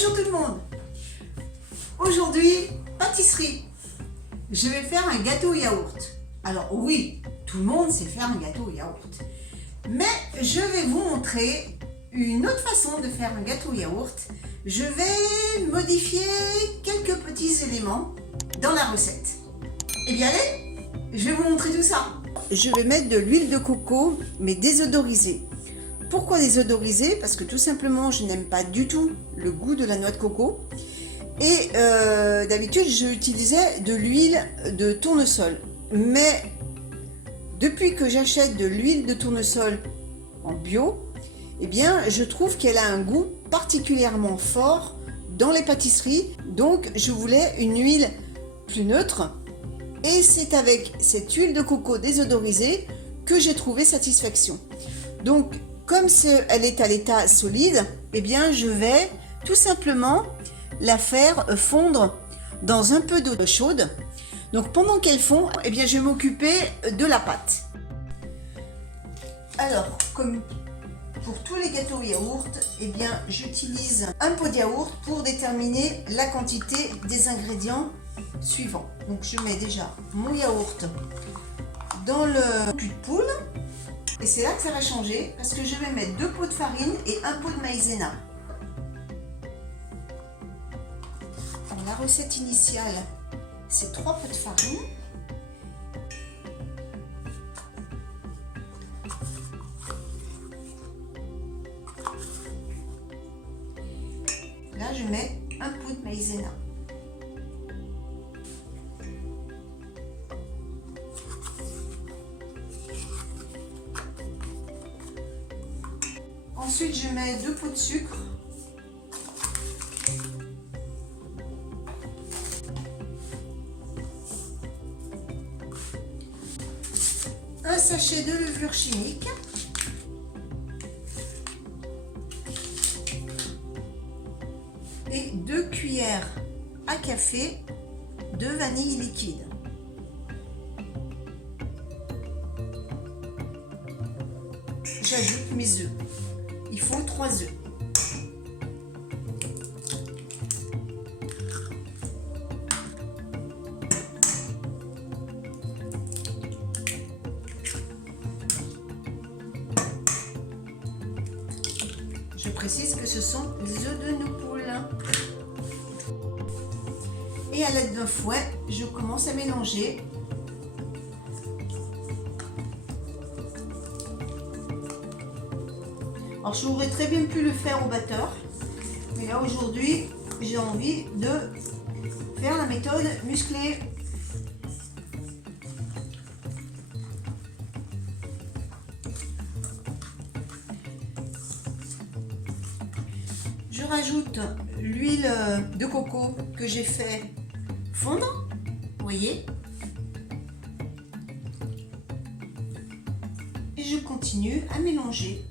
Bonjour tout le monde. Aujourd'hui, pâtisserie. Je vais faire un gâteau au yaourt. Alors oui, tout le monde sait faire un gâteau au yaourt. Mais je vais vous montrer une autre façon de faire un gâteau au yaourt. Je vais modifier quelques petits éléments dans la recette. Eh bien allez, je vais vous montrer tout ça. Je vais mettre de l'huile de coco, mais désodorisée. Pourquoi désodorisée? Parce que tout simplement, je n'aime pas du tout le goût de la noix de coco. Et d'habitude, j'utilisais de l'huile de tournesol. Mais depuis que j'achète de l'huile de tournesol en bio, eh bien, je trouve qu'elle a un goût particulièrement fort dans les pâtisseries. Donc, je voulais une huile plus neutre. Et c'est avec cette huile de coco désodorisée que j'ai trouvé satisfaction. Donc, comme elle est à l'état solide, eh bien, je vais tout simplement la faire fondre dans un peu d'eau chaude. Donc, pendant qu'elle fond, eh bien, je vais m'occuper de la pâte. Alors, comme pour tous les gâteaux au yaourt, eh bien, j'utilise un pot de yaourt pour déterminer la quantité des ingrédients suivants. Donc, je mets déjà mon yaourt dans le cul de poule. Et c'est là que ça va changer parce que je vais mettre 2 pots de farine et 1 pot de maïzena. Alors, la recette initiale, c'est 3 pots de farine. Là, je mets 1 pot de maïzena. Ensuite, je mets 2 pots de sucre. Un sachet de levure chimique. Et 2 cuillères à café de vanille liquide. J'ajoute mes œufs. Il faut 3 œufs. Je précise que ce sont les œufs de nos poules. Et à l'aide d'un fouet, je commence à mélanger. Alors, j'aurais très bien pu le faire au batteur, mais là aujourd'hui, j'ai envie de faire la méthode musclée. Je rajoute l'huile de coco que j'ai fait fondre, vous voyez. Et je continue à mélanger.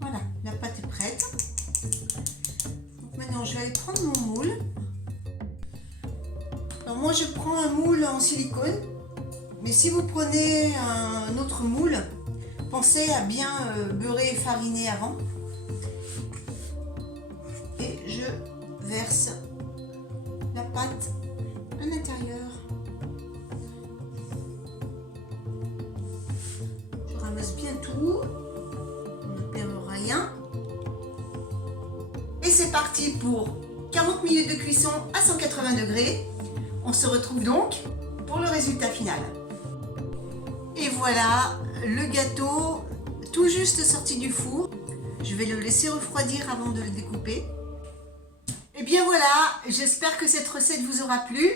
Voilà, la pâte est prête. Donc maintenant, je vais aller prendre mon moule. Alors moi, je prends un moule en silicone, mais si vous prenez un autre moule, pensez à bien beurrer et fariner avant. Et je verse la pâte à l'intérieur. Je ramasse bien tout. On ne perd rien. Et c'est parti pour 40 minutes de cuisson à 180 degrés. On se retrouve donc pour le résultat final. Et voilà le gâteau tout juste sorti du four. Je vais le laisser refroidir avant de le découper. Et bien voilà, j'espère que cette recette vous aura plu.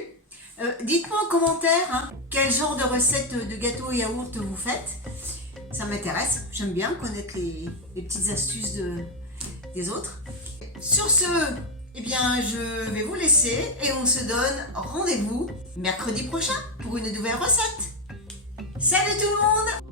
Dites-moi en commentaire quel genre de recette de gâteau au yaourt vous faites. Ça m'intéresse, j'aime bien connaître les petites astuces des autres. Sur ce, eh bien, je vais vous laisser et on se donne rendez-vous mercredi prochain pour une nouvelle recette. Salut tout le monde!